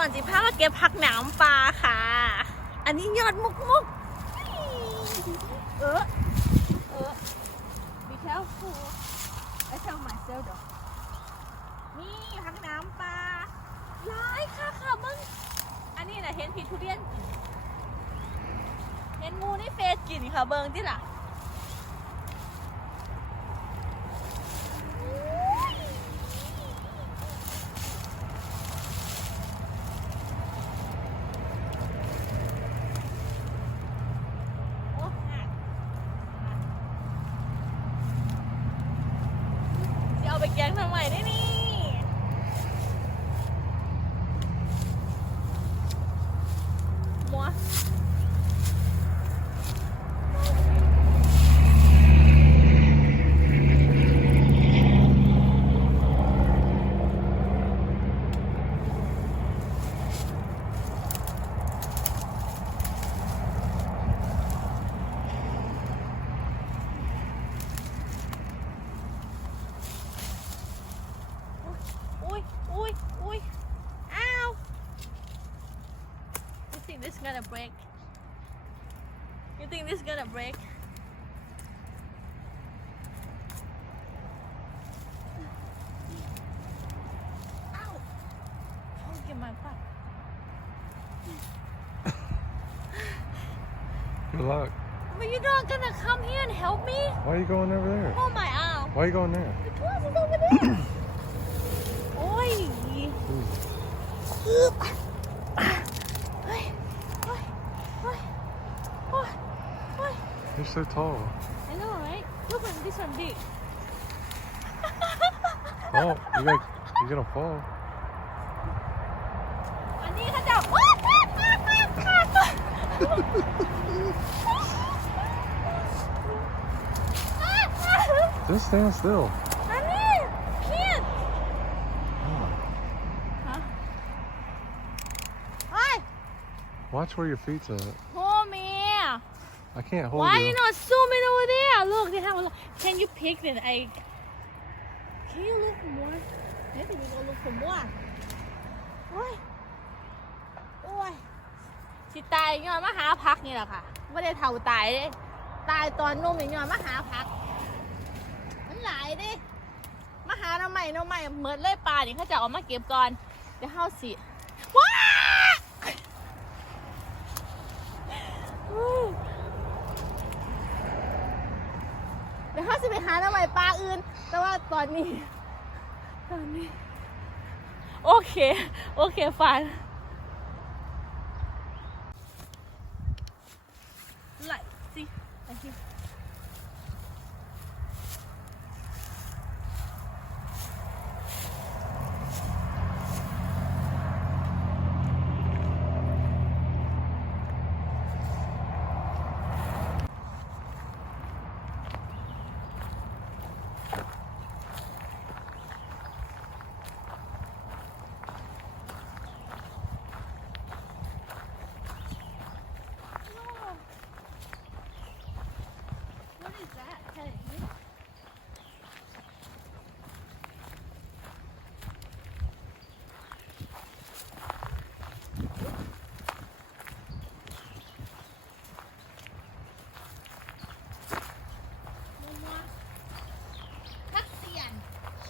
าวอุดอนจิพามาเก็บผักหนามปลาค่ะ อันนี้ยอดมุกมุกเออเออ be careful I tell myself ดอกนี่ผักหนามปลาร้ายค่ะค่ะมึง อันนี้นะเห็นผีทุเรียนกิน เห็นงูนี่เฟสกินค่ะเบิงที่หล่ะ gonna break? You think this is gonna break? Ow! Don't get my butt. Good luck. But you're not gonna come here and help me? Why are you going over there? Oh my arm. Why are you going there? Because it's over there. Oi. so tall. I know, right? Look at this one big. Oh, you like you're gonna fall. อันนี้เขาจะ Just stand still. อันนี้ can't Oh. ฮะเฮ้ย Watch where your feet's at. Hold me I can't hold why you. you not zooming over there look they have a lot can you pick the egg can you look more maybe we go look for more โอ้ยโอ้ยสิตายย้อนมาหาพักนี่แหละค่ะไม่ได้เท่าตายเลยตายตอนนุ่มนี่ย้อนมาหาพัก มันหลายเดิมาหาหน้ำใหม่น้ำใหม่เหมือนเลยปลานี่เขาจะเอามาเก็บก่อนเดี๋ยวเฮาสิว้าเดี๋ยวเฮา สิไปหาหน้ำใหม่ปลาอื่น แต่ว่าตอนนี้ ตอนนี้ โอเค โอเคฟัน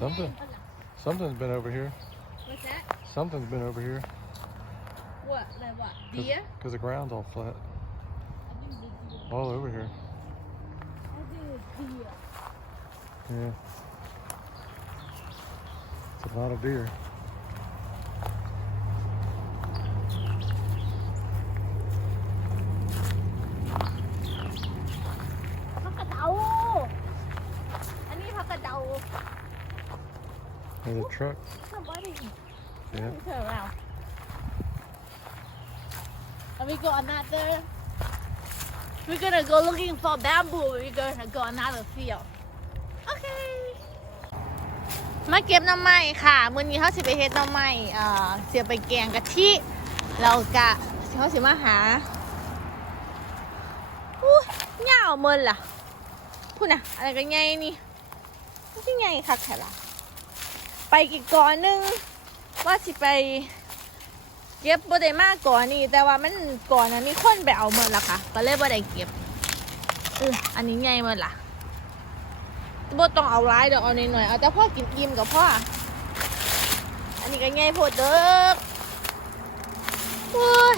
Something something's been over here. What's that? Something's been over here. What? Like what? Cause, Deer? 'cause the ground's all flat. I think it's deer. All over here. I think it's deer. Yeah. It's a lot of deer. There's a truck. Somebody Yeah. turn around. And we go another. We're gonna go looking for bamboo. We're gonna go another field. Okay. มาเก็บหน้ำไม้ค่ะมื้อนี้เขาสิไปเฮ็ดหน้ำไม้เอ่อเสียไปแกงกะทิแล้วก็เขาสิมาหาอู้เหงาเมินล่ะพูดนะอะไรกันไงนี่มันสิไงคักแค่ล่ะ ไปอีกก่อนหนึงว่าสิไป เก็บบ่ได้มากก่อนนี่ แต่ว่ามันก่อนนะมีคนไปเอาหมดละค่ะ ก็เลยบ่ได้เก็บเอออันนี้ไงหมดล่ะบ่ต้องเอาร้ายเดี๋ยวเอาหน่อยๆเอาแต่พ่อกินอิ่มกับพ่ออันนี้ก็ไงโพดเด้อโอ้ย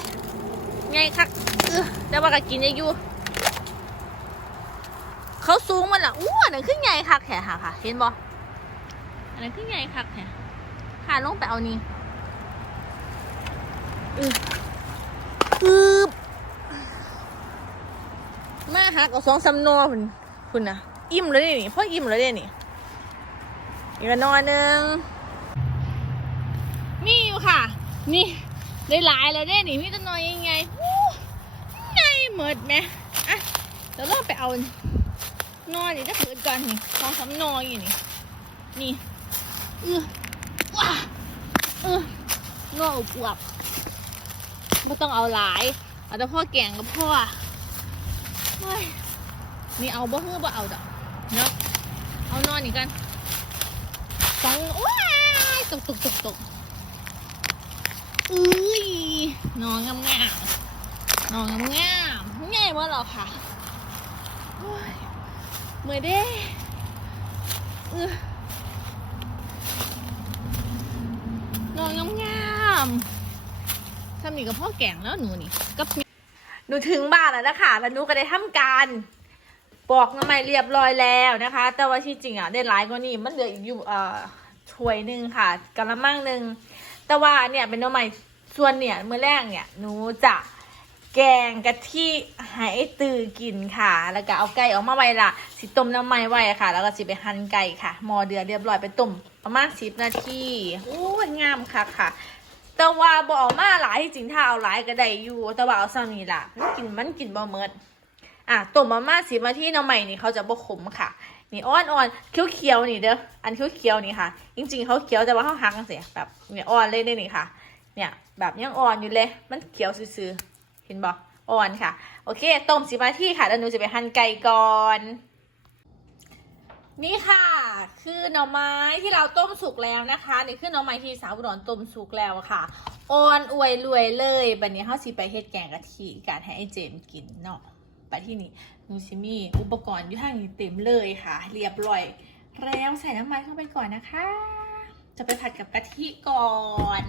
ไงคักเออแต่ว่าก็กินได้อยู่เขาสูงมันล่ะอู้อันนั้นขึ้นไงคักแท้ค่ะค่ะ เห็นบ่ อันนั้นขึ้นไงคักแท้ค่ะลงไปเอานี่อืออืบมาหักเอาสองสำนอคุณคุณนะอิ่มเลยนี่พ่ออิ่มเลยนี่อีกอันนอนหนึ่งมีอยู่ค่ะ นี่ได้หลายแล้วเด้นี่มีแตัวนอยยังไงอู้ไงเหมิดไหมอะเดี๋ยวเราไปเอานอนนี่จะเกิดกันนี่สองสามนออยู่นี่นี่ เออว้าเออนออวบไม่ต้องเอาหลายเอาแต่พ่อแกงกับพ่อเฮ้ยนี่เอาบ่ฮื้อบ่เอาดอกเนาะเอานอนนี่กันสองว้ายตกตกตกตกอุ้ยนอนงามงามนอนงามงามง่ายว่าหรอค่ะโอ้ยเมื่อยเด้เออนอน งามงามๆทำนี่กับพ่อแก่งแล้วหนูนี่กับหนูถึงบ้านแล้วนะคะแล้วหนูก็ได้ทำการปอกน้ำมันเรียบร้อยแล้วนะคะ แต่ว่าที่จริงอะได้หลายกว่านี้มันเหลืออีกอยู่เอ่อถ้วยหนึ่งค่ะกระมังหนึ่งแต่ว่าเนี่ยเป็นน้ำมันส่วนเนี่ยเมื่อแรกเนี่ยหนูจะ แกงกะทิให้ตือกินค่ะ แล้วก็เอาไก่ออกมาไว้ละสิต้มน้ำมันไว้ค่ะ แล้วก็สิไปหั่นไก่ค่ะหมอเดือดเรียบร้อยไปต้มประมาณสิบนาทีโอ้ยงามค่ะค่ะ แต่ว่าบอกมาหลายที่จริงถ้าเอาหลายก็ได้อยู่ แต่ว่าเอาซ้ำนี่ละมันกินมันกินบ่เมิดอะต้มมาม่าสิมาทีน้ำใหม่นี่เขาจะบ่ขมค่ะ นี่อ่อนอ่อนเขียวเขียวๆนี่เด้ออันเขียวเขียวๆนี่ค่ะ จริง ๆเขาเขียวแต่ว่าเขาหักกันเสียแบบเนี่ยอ่อนเลยนี่ค่ะ เนี่ยแบบยังอ่อนอยู่เลย มันเขียวซื่อๆ ห็นบ่อ่อนค่ะ โอเค ต้มสิมาที่ค่ะแล้วหนูจะไปหั่นไก่ก่อน นี่ค่ะ คือหน่อไม้ที่เราต้มสุกแล้วนะคะ นี่คือหน่อไม้ที่สาวอุดรต้มสุกแล้วค่ะอ่อนอวยรวยเลยบัดนี้เขาสิไปเฮ็ดแกงกะทิการให้ไอเจมกินเนาะไปที่นี่หนูซิมีอุปกรณ์อยู่ทางนี้เต็มเลยค่ะ เรียบร้อยแล้วใส่น้ำมันเข้าไปก่อนนะคะ จะไปผัดกับกะทิก่อน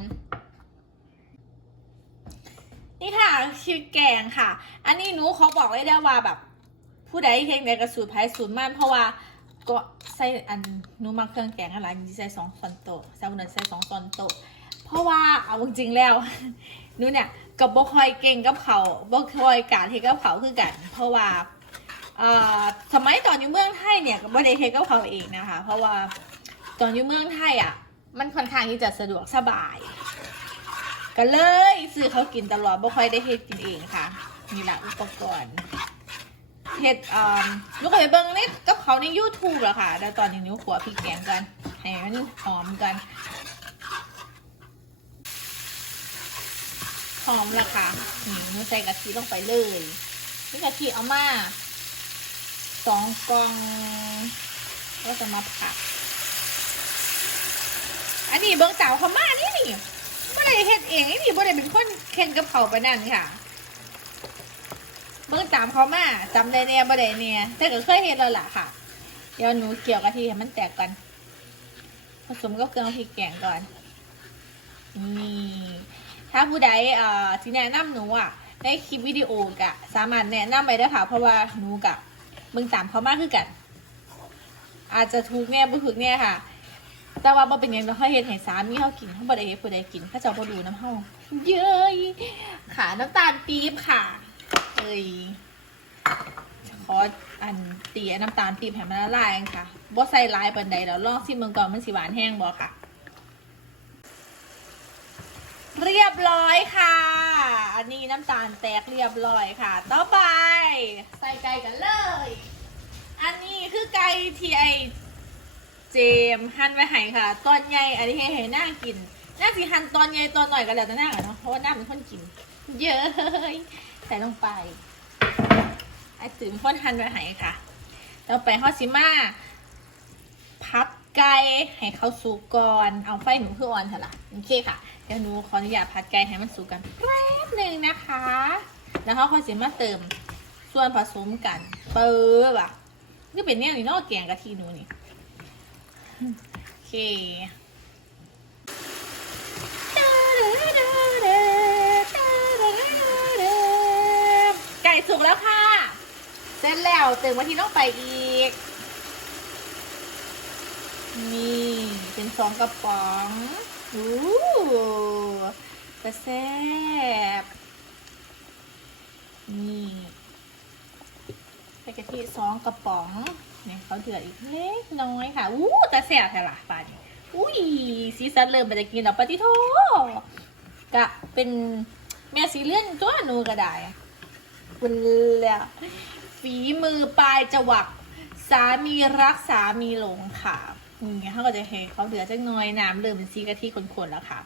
นี่ค่ะคือแกงค่ะ อันนี้หนูเขาบอกเลยได้ว่าแบบ ผู้ใดเฮ็ดในกระสูตรไผ่สูตรมันเพราะว่าก็ใส่อันหนูมักเครื่องแกงอะไรนี่ใส่สองช้อนโต๊ะแซลมอนใส่สองช้อนโตเพราะว่าเอาจริงๆแล้วหนูเนี่ยกับบ่คอยเก่งกับเขาบ่คอยการเฮ็ดกับเขาคือกัน เพราะว่าเอ่อสมัยตอนอยู่เมืองไทยเนี่ยก็บ่ได้เฮ็ดกับเขาเองนะคะ เพราะว่าตอนอยู่เมืองไทยอะ มันค่อนข้างที่จะสะดวกสบาย ก็เลยซื้อเขากินตลอดบ่ค่อยได้เฮ็ดกินเองค่ะนี่แหละอุปกรณ์เห็ดอ่าลูกเคยเบิ้งนี่กับเขาใน YouTube แหละค่ะแล้วตอนนี้นิ้วขัวพริกแกงกันให้มันหอมกันหอมและค่ะนี่นิ้วใส่กะทิลงไปเลยนี่กะทิเอามาสองกล่องก็จะมาผัดอันนี้เบิ้งสาวเขามานี่นี่ ไม่ได้เฮ็ดเองไอ้นี่ไม่ได้เป็นคนเค็นกับเขาไปนั่นค่ะเบิ่งตามเขามาจำได้เนี่ยบ่ได้เนี่ยแต่ก็เคยเห็นแล้วล่ะค่ะ เดี๋ยวหนูเกี่ยวกะทิให้มันแตกก่อนผสมกับเครื่องพริกแกงก่อนนี่ถ้าผู้ใดเอ่อที่แนะนำหนูอะในคลิปวิดีโอกะ สามารถแนะนำไปได้ค่ะเพราะว่าหนูกะเบิ่งตามเขามากคือกัน อาจจะถูกแน่บ่ถูกแน่ค่ะ แต่ว่าบ่เป็นหยังเราเขาเฮ็ดให้สามีเขากินเขาบ่ได้เฮ็ดผู้ใดกินเขาเจะบ่ดูน้ำเฮาเย้ยค่ะน้ำตาลปี๊บค่ะเอ้ยขออันตีน้ำตาลปี๊บให้มันละลายกันค่ะบ่ใส่ลายปานใดแล้วลองชิมเมืองก่อนมันสิหวานแห้งบ่ค่ะ เรียบร้อยค่ะ อันนี้น้ำตาลแตกเรียบร้อยค่ะ ต่อไป ใส่ไก่กันเลย อันนี้คือไก่ที่ไอ เจมส์หั่นไว้ให้ค่ะ ตอนใหญ่อันนี้ให้ให้น่ากินน่าสิหั่นตอนใหญ่ตอนหน่อยก็แล้วแต่น่าอะเนาะเพราะว่าน่าเป็นคนกิน เยอะใส่ลงไปไอตื่นพ่นทันไปไหนค่ะเราไปฮอดซิมาพับไก่ให้เขาสุกก่อน เอาไฟหนูคืออ่อนเถอะล่ะโอเคค่ะเดี๋ยวหนูขออนุญาตผัดไก่ให้มันสุกกันแป๊บหนึ่งนะคะ แล้วเขาค่อยสิมาเติมส่วนผสมกันเปิบอะนี่เป็นเนี่ยนี่นอกแกงกะทิหนูนี่ โอเคไก่สุกแล้วค่ะ เสร็จแล้วเติมกะทิลงไปอีก นี่เป็นสองกระป๋องอู้กระแซบนี่ใส่กะทิสองกระป๋อง นี่ยเขาเดือดอีกเล็กน้อยค่ะอู้แต่แซ่บแท้ละป่านนี้อุ้ยซีซันเริ่มไปจะกินแล้วปฏิโทกะเป็นแม่สีเลื่อนตัวหนูก็ได้คุณแล้วฝีมือปลายจวักสามีรักสามีหลงค่ะนี่เขาก็จะเห็นเขาเดือดจังน้อยน้ำเริ่มเป็นสีกะทิข้นๆแล้วค่ะ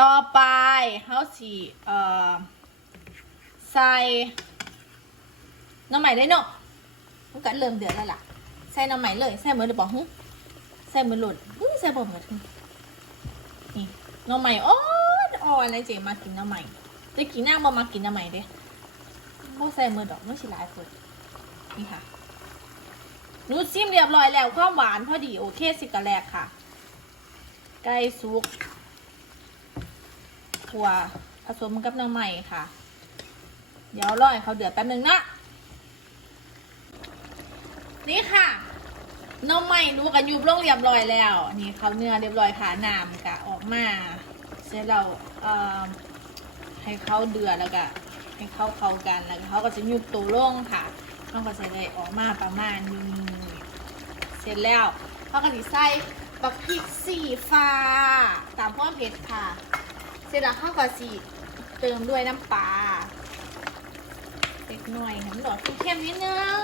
ต่อไปเขาสีเอ่อใส่น้ำใหม่ได้เนาะ มันก็เริ่มเดือดแล้วล่ะ ใส่น้ำใหม่เลย ใส่เหมือนหรือเปล่าหึใส่เหมือนหลุดอุ้ยใส่บ่เหมือนนี่น้ำใหม่อ๋ออ่อนเลยเจ๋มากินน้ำใหม่จะกินหน้าบ่มากินน้ำใหม่เด้บ่ใส่เหมือนดอกไม่ใช่หลายคนนี่ค่ะหนูซิมเรียบร้อยแล้วความหวานพอดีโอเคสิกะแรกค่ะ ไก่สุกถั่วผสมกับน้ำใหม่ค่ะ เดี๋ยวรอให้เขาเดือดแป๊บนึงนะ นี่ค่ะน้ำใหม่หนูกับยุบลงเรียบร้อยแล้ว นี่เขาเนื้อเรียบร้อยค่ะน้ำกะออกมาเสร็จแล้วเอ่อให้เขาเดือดแล้วก็ให้เข้าเข้ากันแล้วเขาก็จะยุบตัวลงค่ะเขาก็จะได้ออกมาประมาณนี้เสร็จแล้วเขาก็จะใส่บักพริกสีฟ้าตามความเผ็ดค่ะ เสร็จแล้วเขาก็สีเติมด้วยน้ำปลาเล็กหน่อยให้มันหลอดเข้มนิดนึง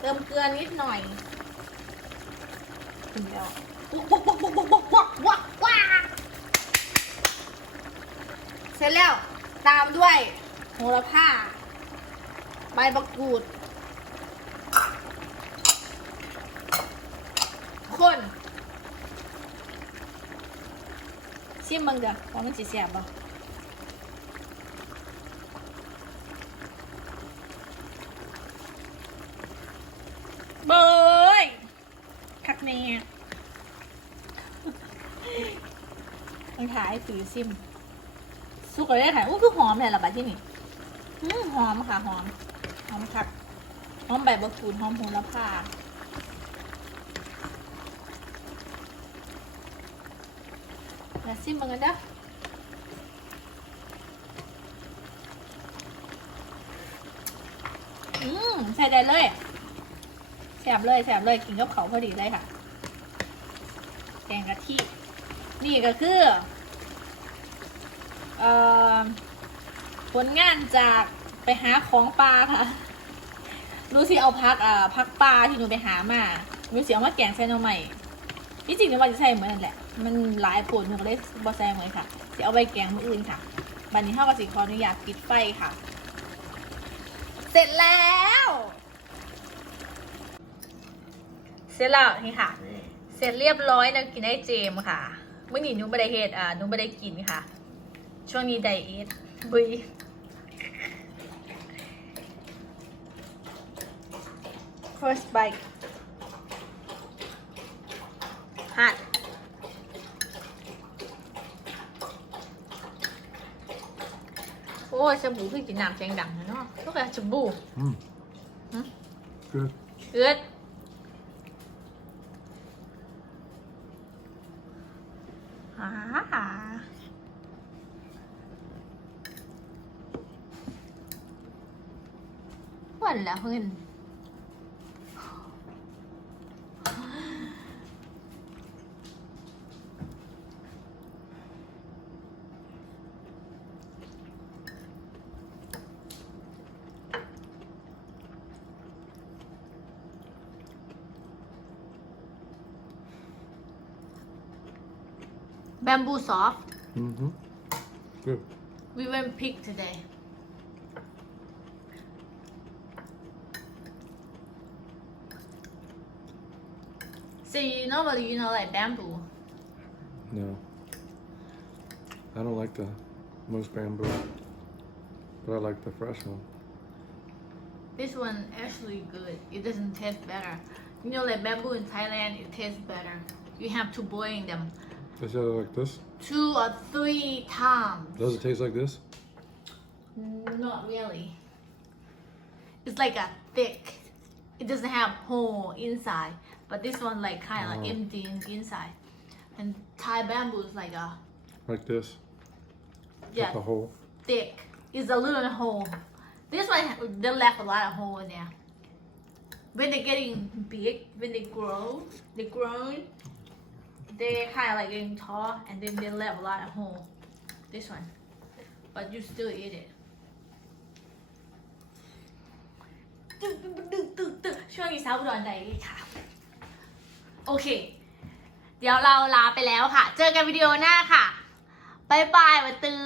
เติมเกลือนิดหน่อยถึงแล้วเสร็จแล้วตามด้วยโหระพาใบมะกรูดคนชิมมังเด้อว่ามันสิแซ่บบ่ายฝีซิม สุกเลยได้ค่ะอู้คือหอมเลยละบัดที่นี่อืมหอมค่ะหอม หอมคักหอมใบมะกูดหอมโหระพามาซิมมึงกันเด้ออืมใส่ได้เลยแสบเลยแสบเลยกินกับเขาพอดีเลยค่ะ แกงกะทิ นี่ก็คือ ผลงานจากไปหาของปลาค่ะรู้สิเอาพักอ่าพักปลาที่หนูไปหามารู้สิเอามาแกงใส่หน่อใหม่ที่จริงเนี่ยว่าจะใส่เหมือนนั่นแหละ มันหลายผลหนูก็เลยบอใส่เหมือนค่ะจะเอาไปแกงมืออื่นค่ะบันนี้เท่ากับสิขออนุญาตปิดไฟค่ะ เสร็จแล้ว เสร็จแล้วนี่ค่ะ เสร็จเรียบร้อยนะกินได้เจมค่ะเมื่อนี้หนูไม่ได้เฮ็ดอ่าหนูไม่ได้กินค่ะ ช่วงนี้ไดเอทบุย first bite hot โอ้ยสบู่คือกินน้ำแกงดังนะเนาะลูกอะสบู่ Mm. Hmm? Good. เ Bamboo soft. Mm-hmm. We went pig today. So you normally you know like bamboo No. I don't like the most bamboo, but I like the fresh one. This one actually good. It doesn't taste better. You know, like bamboo in Thailand, it tastes better. You have to boil them Is it like this? two or three times. Does it taste like this? Not really. It's like a thick. It doesn't have hole inside, but this one like kind of Oh. like empty in- inside. And Thai bamboo is like a Like this? yeah Like a hole? thick. It's a little hole. This one they left a lot of hole in there. When they're getting big, when they grow, they grow, they kind of like getting tall, and then they left a lot of hole. This one, but you still eat it. ตึ๊กตึ๊กตึ๊กตึ๊กตึ๊กช่วงนี้สาวอุดรใจดีค่ะ โอเค เดี๋ยวเราลาไปแล้วค่ะ เจอกันวิดีโอหน้าค่ะบายบายวันตือ